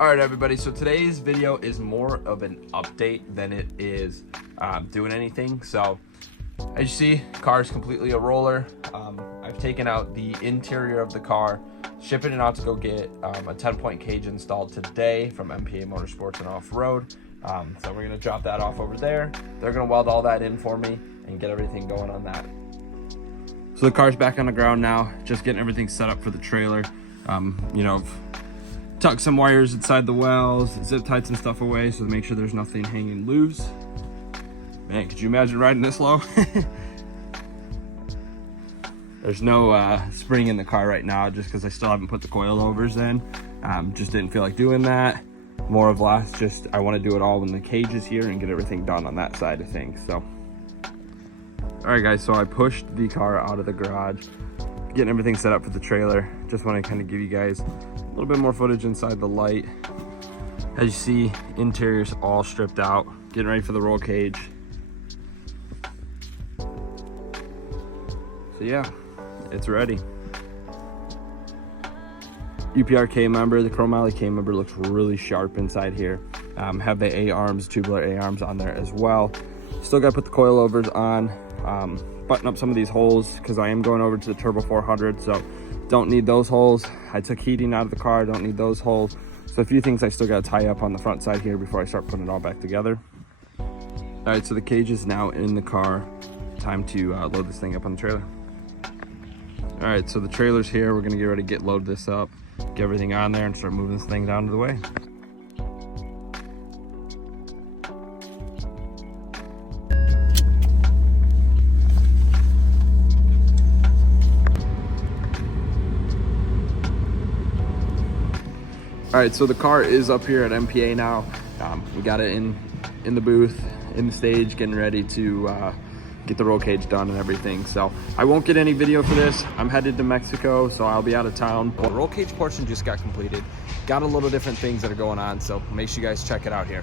All right, everybody, so today's video is more of an update than it is doing anything. So as you see, car is completely a roller. I've taken out the interior of the car, shipping it out to go get a 10-point cage installed today from MPA Motorsports and Off-Road. So we're gonna drop that off over there. They're gonna weld all that in for me and get everything going on that. So the car's back on the ground now, just getting everything set up for the trailer. Tuck some wires inside the wells, zip tied some stuff away so to make sure there's nothing hanging loose. Man, could you imagine riding this low? There's no spring in the car right now just because I still haven't put the coilovers in. Just didn't feel like doing that. More of less, just I want to do it all when the cage is here and get everything done on that side of things. So, all right guys, so I pushed the car out of the garage, getting everything set up for the trailer. Just want to kind of give you guys a little bit more footage inside the light. As you see, interior's all stripped out, getting ready for the roll cage. So yeah, it's ready. UPR member, the chromoly K member looks really sharp inside here. Have the A-arms, tubular A-arms on there as well. Still got to put the coilovers on, button up some of these holes because I am going over to the Turbo 400, so don't need those holes. I took heating out of the car, don't need those holes. So a few things I still got to tie up on the front side here before I start putting it all back together. All right, so the cage is now in the car. Time to load this thing up on the trailer. All right, so the trailer's here. We're gonna get ready to load this up, get everything on there and start moving this thing down to the way. All right, so the car is up here at MPA now. We got it in the booth, in the stage, getting ready to get the roll cage done and everything. So I won't get any video for this. I'm headed to Mexico, so I'll be out of town. The roll cage portion just got completed. Got a little different things that are going on, so make sure you guys check it out here.